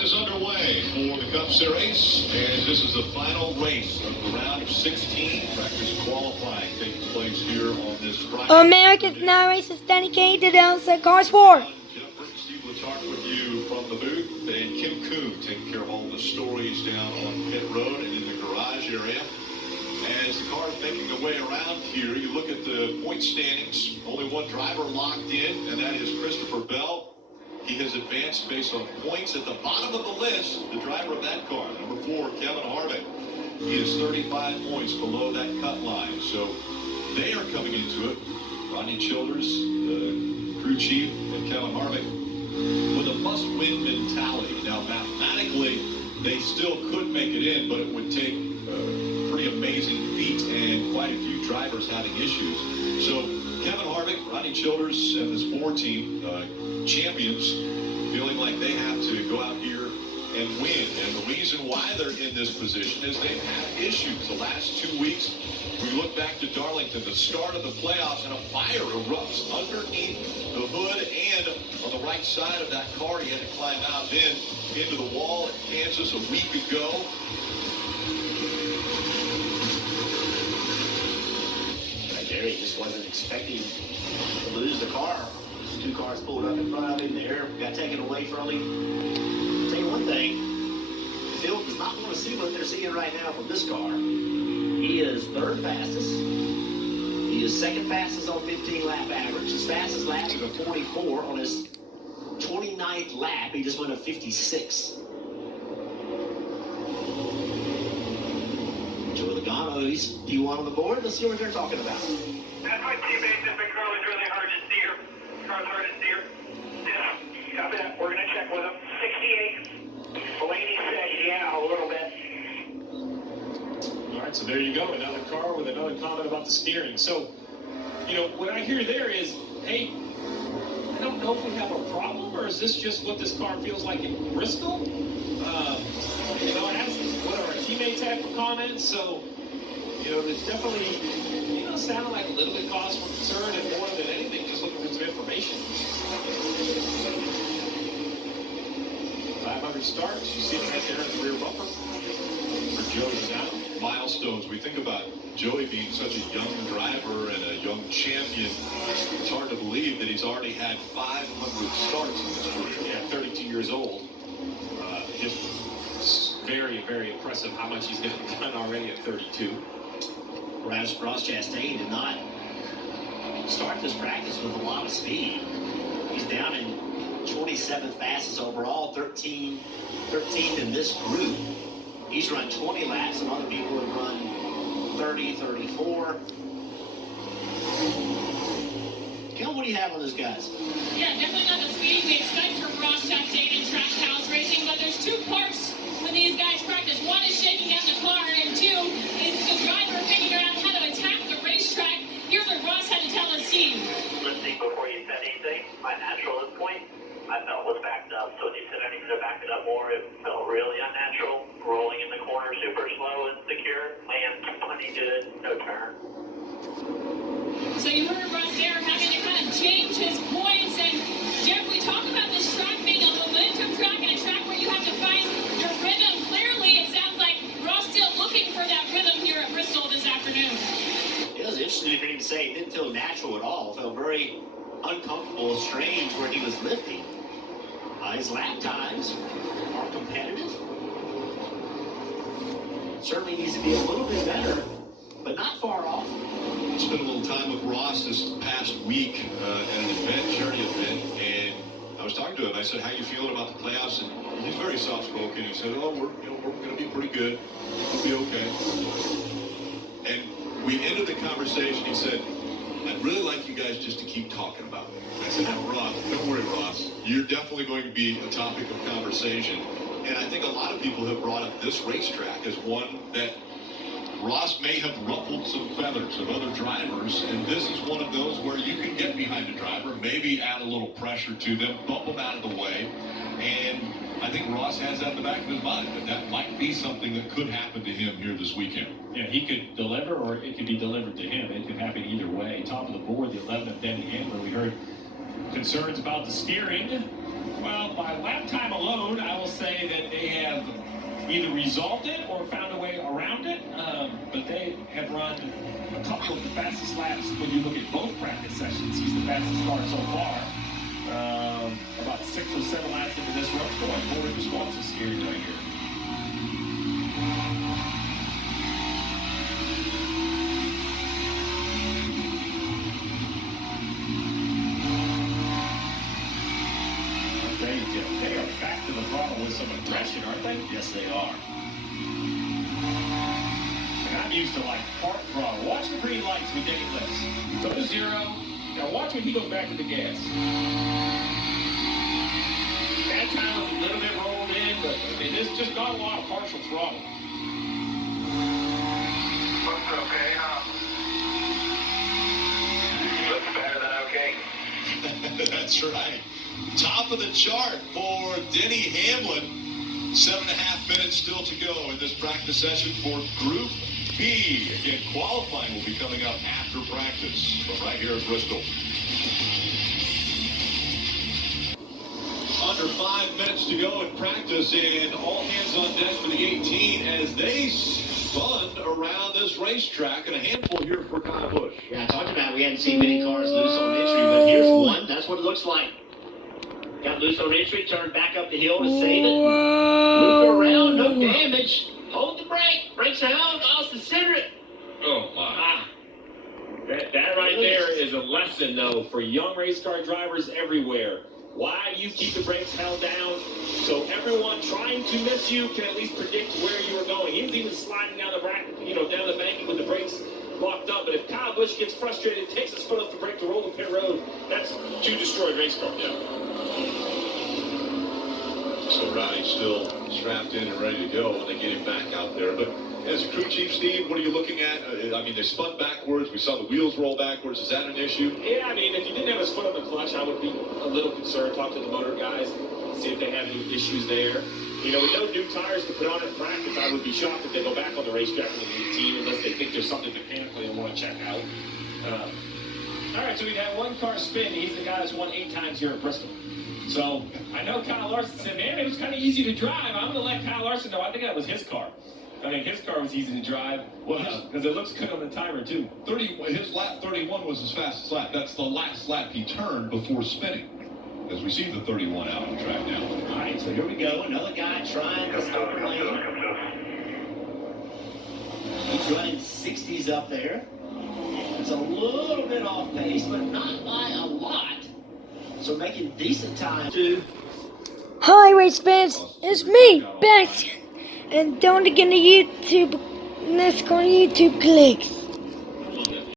is underway for the Cup Series, and this is the final race of the round of 16. Practice qualifying taking place here on this Friday. America's Now Race is dedicated to the NASCAR sport. Steve Latark with you from the booth, and Kim Coon taking care of all the stories down on pit road and in the garage area. As the cars making their way around here, you look at the point standings. Only one driver locked in, and that is Christopher Bell. He has advanced based on points. At the bottom of the list, the driver of that car, number 4, Kevin Harvick. He is 35 points below that cut line. So they are coming into it. Rodney Childers, the crew chief, and Kevin Harvick with a must-win mentality. Now, mathematically, they still could make it in, but it would take a pretty amazing feat and quite a few drivers having issues. So Kevin Harvick, Rodney Childers, and this 4 team champions feeling like they have to go out here and win. And the reason why they're in this position is they've had issues. The last 2 weeks, we look back to Darlington, the start of the playoffs, and a fire erupts underneath the hood and on the right side of that car. He had to climb out then into the wall at Kansas a week ago. He just wasn't expecting to lose the car. There's 2 cars pulled up in front of him. The air got taken away from him. I'll tell you one thing, the field does not want to see what they're seeing right now from this car. He is 3rd fastest. He is 2nd fastest on 15 lap average. His fastest lap is a 44. On his 29th lap, he just went a 56. He's P1 on the board. Let's see what they're talking about. That's my teammates have been going really hard to steer. Car's hard to steer. Yeah, got that. We're going to check with him. 68. Blaney said, yeah, a little bit. All right, so there you go. Another car with another comment about the steering. So, you know, what I hear there is, hey, I don't know if we have a problem, or is this just what this car feels like in Bristol? You know, that's what our teammates had for comments. So, you know, it's definitely, you know, sounded like a little bit cause for concern, and more than anything, just looking for some information. 500 starts. You see it right there in the rear bumper for Joey now. Milestones. We think about Joey being such a young driver and a young champion. It's hard to believe that he's already had 500 starts in his career. Yeah, 32 years old. Just very, very impressive how much he's gotten done already at 32. Ross Chastain did not start this practice with a lot of speed. He's down in 27th fastest overall, 13th in this group. He's run 20 laps, and other people have run 30, 34. Kel, what do you have on those guys? Yeah, definitely not the speed we expect from Ross Chastain and Track House Racing, but there's 2 parts when these guys practice. One is shaking out the car, and 2 is the driver figuring out how to attack the racetrack. Here's what Ross had to tell his team. Listening before you said anything, my natural at this point, I felt was backed up. So when you said I need to back it up more, it felt really unnatural. Rolling in the corner super slow and secure. Land plenty good, no turn. So you heard Ross there having to kind of change his points. And Jeff, we talk about this track being a momentum track and a track where you have to find your rhythm. Clearly, it sounds like Ross still looking for that rhythm here at Bristol this afternoon. It was interesting for him to say it didn't feel natural at all. It felt very uncomfortable and strange where he was lifting. His lap times are competitive. Certainly needs to be a little bit better, but not far off. Spent a little time with Ross this past week at an event, charity event, and I was talking to him. I said, "How you feeling about the playoffs?" And he's very soft-spoken. He said, "Oh, we're going to be pretty good. We'll be okay." And we ended the conversation. He said, "I'd really like you guys just to keep talking about it." I said, "Now, Ross, don't worry, Ross. You're definitely going to be a topic of conversation." And I think a lot of people have brought up this racetrack as one that Ross may have ruffled some feathers of other drivers, and this is one of those where you can get behind a driver, maybe add a little pressure to them, bump them out of the way, and I think Ross has that in the back of his mind, that might be something that could happen to him here this weekend. Yeah, he could deliver, or it could be delivered to him. It could happen either way. Top of the board, the 11th Denny Handler. We heard concerns about the steering. Well, by lap time alone, I will say that they have either resolved it or found a way around it. But they have run a couple of the fastest laps when you look at both practice sessions. He's the fastest car so far. About 6 or 7 laps into this run. Boy, forward response is scary right here. They are back to the throttle with some aggression, aren't they? Yes, they are. And I'm used to like park throttle. Watch the green lights when Dave lifts. Go to 0. Now watch when he goes back to the gas. That time was a little bit rolled in, but it's just not a lot of partial throttle. Looks okay, huh? Looks better than okay. That's right. Top of the chart for Denny Hamlin. 7.5 minutes still to go in this practice session for Group B. Again, qualifying will be coming up after practice from right here at Bristol. Under 5 minutes to go in practice, and all hands on deck for the 18 as they spun around this racetrack, and a handful here for Kyle Busch. Yeah, I talked about we hadn't seen many cars loose on entry, but here's one. That's what it looks like. Got loose on entry, turned back up the hill to save it. Loop around, no damage. Hold the brake. Brakes are out. Lost the center it. Oh, my. That right there is a lesson, though, for young race car drivers everywhere. Why do you keep the brakes held down? So everyone trying to miss you can at least predict where you are going. He was even sliding down the down the bank with the brakes locked up. But if Kyle Busch gets frustrated, takes his foot off the brake to roll the pit road, that's 2 destroyed race cars. Yeah. So Rowdy's still strapped in and ready to go when they get him back out there. But as a crew chief, Steve, what are you looking at? I mean, they spun backwards. We saw the wheels roll backwards. Is that an issue? Yeah, I mean, if he didn't have his foot on the clutch, I would be a little concerned. Talk to the motor guys, see if they have any issues there. You know, with no new tires to put on in practice, I would be shocked if they go back on the racetrack with a new team unless they think there's something mechanically they want to check out. All right, so we've had one car spin. He's the guy that's won 8 times here at Bristol. So I know Kyle Larson said, man, it was kind of easy to drive. I'm going to let Kyle Larson know. I think that was his car. I mean, his car was easy to drive because it looks good on the timer, too. His lap 31 was his fastest lap. That's the last lap he turned before spinning. As we see the 31 out on the track now. All right, so here we go. Another guy trying to stop the lane. He's running 60s up there. It's a little bit off pace, but not by a lot. So making decent time, too. Hi, race fans. It's me, Baxton. And don't forget the YouTube, NASCAR YouTube clicks.